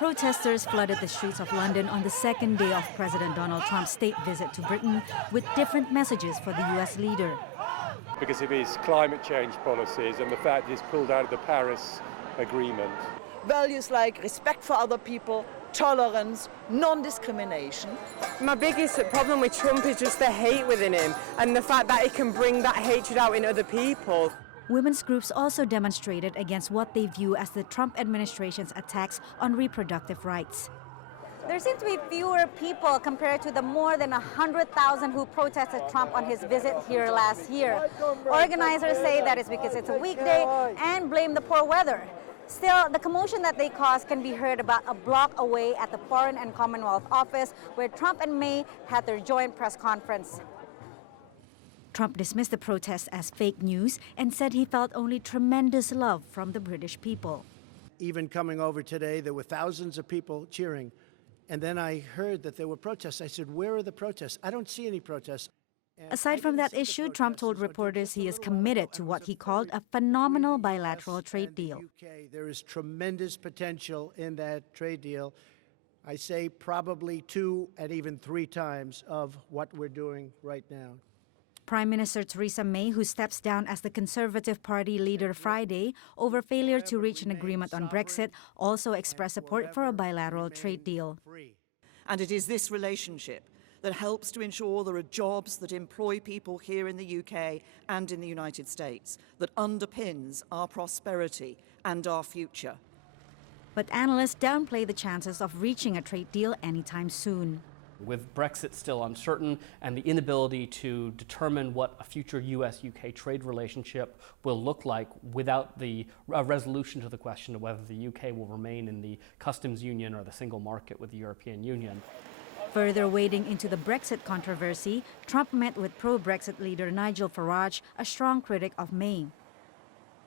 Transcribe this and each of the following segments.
Protesters flooded the streets of London on the second day of President Donald Trump's state visit to Britain with different messages for the U.S. leader. Because of his climate change policies and the fact he's pulled out of the Paris Agreement. Values like respect for other people, tolerance, non-discrimination. My biggest problem with Trump is just the hate within him and the fact that he can bring that hatred out in other people. Women's groups also demonstrated against what they view as the Trump administration's attacks on reproductive rights. There seem to be fewer people compared to the more than 100,000 who protested Trump on his visit here last year. Organizers say that it's because it's a weekday and blame the poor weather. Still, the commotion that they caused can be heard about a block away at the Foreign and Commonwealth Office, where Trump and May had their joint press conference. Trump dismissed the protests as fake news and said he felt only tremendous love from the British people. Even coming over today, there were thousands of people cheering. And then I heard that there were protests. I said, where are the protests? I don't see any protests. Aside from that issue, Trump told reporters he is committed to what he called a phenomenal bilateral trade deal. There is tremendous potential in that trade deal. I say probably 2 and even 3 times of what we're doing right now. Prime Minister Theresa May, who steps down as the Conservative Party leader Friday over failure to reach an agreement on Brexit, also expressed support for a bilateral trade deal. And it is this relationship that helps to ensure there are jobs that employ people here in the UK and in the United States, that underpins our prosperity and our future. But analysts downplay the chances of reaching a trade deal anytime soon. With Brexit still uncertain and the inability to determine what a future US-UK trade relationship will look like without the resolution to the question of whether the UK will remain in the customs union or the single market with the European Union. Further wading into the Brexit controversy, Trump met with pro-Brexit leader Nigel Farage, a strong critic of May.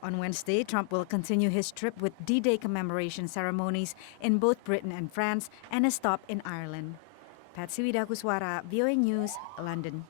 On Wednesday, Trump will continue his trip with D-Day commemoration ceremonies in both Britain and France and a stop in Ireland. Patsy Widakuswara, VOA News, London.